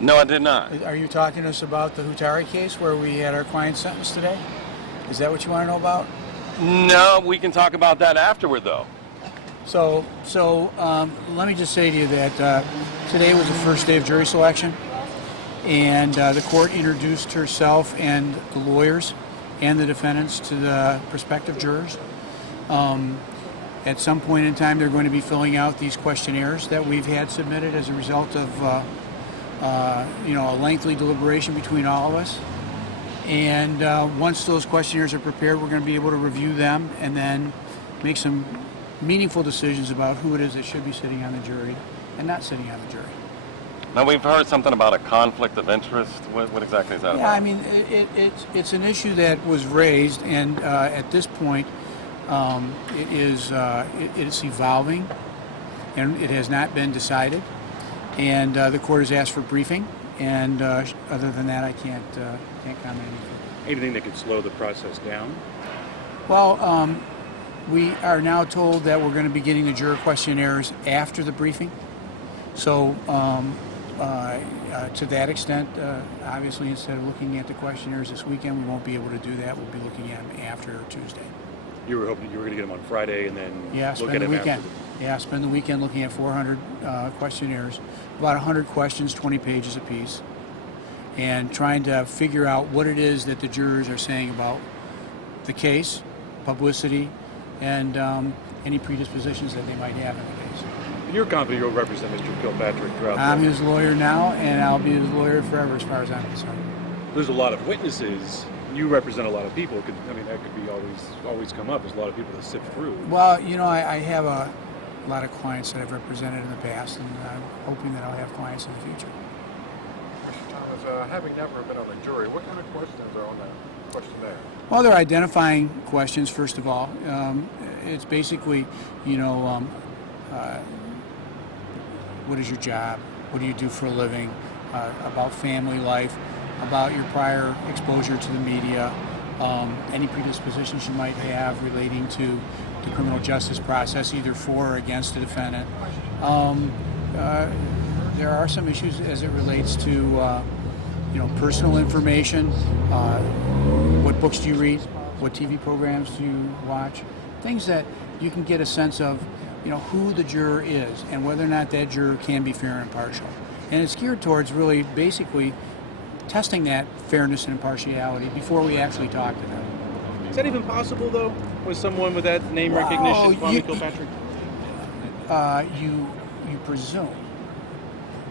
No, I did not. Are you talking to us about the Hutari case where we had our client sentenced today? Is that what you want to know about? No, we can talk about that afterward, though. So let me just say to you that today was the first day of jury selection, and the court introduced herself and the lawyers and the defendants to the prospective jurors. At some point in time, they're going to be filling out these questionnaires that we've had submitted as a result of a lengthy deliberation between all of us. And once those questionnaires are prepared, we're going to be able to review them and then make some meaningful decisions about who it is that should be sitting on the jury and not sitting on the jury. Now, we've heard something about a conflict of interest. What exactly is that about? Yeah, I mean, it's an issue that was raised, and at this point, it's evolving, and it has not been decided. And the court has asked for briefing, and other than that, I can't comment anything. Anything that could slow the process down? Well, we are now told that we're going to be getting the juror questionnaires after the briefing. So to that extent, obviously, instead of looking at the questionnaires this weekend, we won't be able to do that. We'll be looking at them after Tuesday. You were hoping you were going to get them on Friday and then look at them weekend. after? Yeah, spend the weekend looking at 400 questionnaires, about 100 questions, 20 pages apiece, and trying to figure out what it is that the jurors are saying about the case, publicity, and any predispositions that they might have in the case. You're confident you'll represent Mr. Kilpatrick throughout I'm his lawyer now, and I'll be his lawyer forever as far as I'm concerned. There's a lot of witnesses. You represent a lot of people. That could be always come up. There's a lot of people to sift through. Well, I have a lot of clients that I've represented in the past, and I'm hoping that I'll have clients in the future. Mr. Thomas, having never been on a jury, what kind of questions are on that questionnaire? Well, they're identifying questions, first of all. It's basically, what is your job? What do you do for a living? About family life, about your prior exposure to the media, any predispositions you might have relating to the criminal justice process, either for or against the defendant. There are some issues as it relates to personal information. What books do you read? What TV programs do you watch? Things that you can get a sense of, who the juror is and whether or not that juror can be fair and impartial. And it's geared towards really basically testing that fairness and impartiality before we actually talk to them. Is that even possible, though, with someone with that name recognition, Kwame Kilpatrick? You presume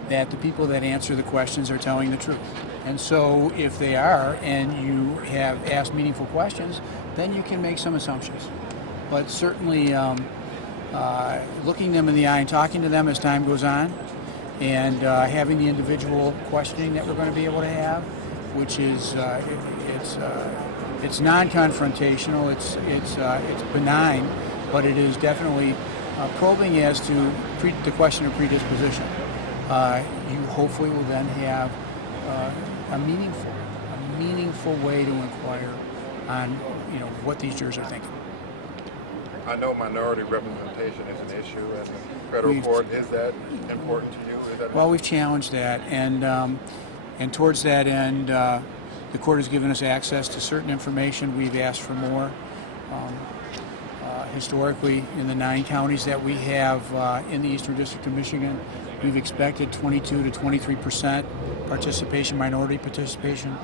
that the people that answer the questions are telling the truth. And so if they are, and you have asked meaningful questions, then you can make some assumptions. But certainly looking them in the eye and talking to them as time goes on, and having the individual questioning that we're going to be able to have, which is it's non-confrontational, it's benign, but it is definitely probing as to the question of predisposition. You hopefully will then have a meaningful way to inquire on what these jurors are thinking. I know minority representation is an issue in the federal court. Is that important to you? Well, we've challenged that, and towards that end, the court has given us access to certain information. We've asked for more. Historically, in the 9 counties that we have in the Eastern District of Michigan, we've expected 22 to 23% participation, minority participation.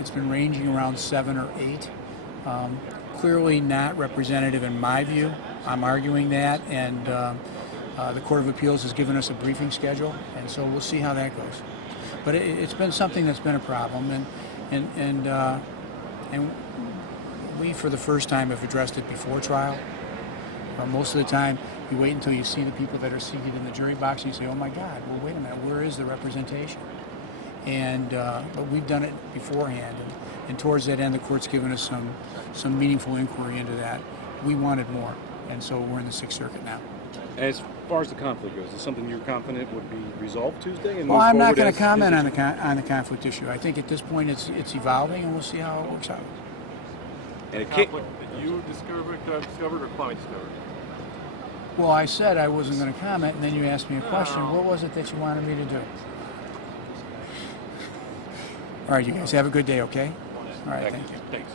It's been ranging around 7 or 8. Clearly not representative in my view. I'm arguing that, and the Court of Appeals has given us a briefing schedule, and so we'll see how that goes. But it's been something that's been a problem, and we, for the first time, have addressed it before trial. Most of the time, you wait until you see the people that are seated in the jury box, and you say, "Oh my God! Well, wait a minute. Where is the representation?" And but we've done it beforehand, and towards that end, the court's given us some meaningful inquiry into that. We wanted more, and so we're in the Sixth Circuit now. As far as the conflict goes, is it something you're confident would be resolved Tuesday? And well, I'm not going to comment on the conflict issue. I think at this point it's evolving, and we'll see how it works out. And a conflict that you discovered or Kwame discovered? Well, I said I wasn't going to comment, and then you asked me a question. What was it that you wanted me to do? All right, you guys have a good day, okay? All right, thank you. Thanks.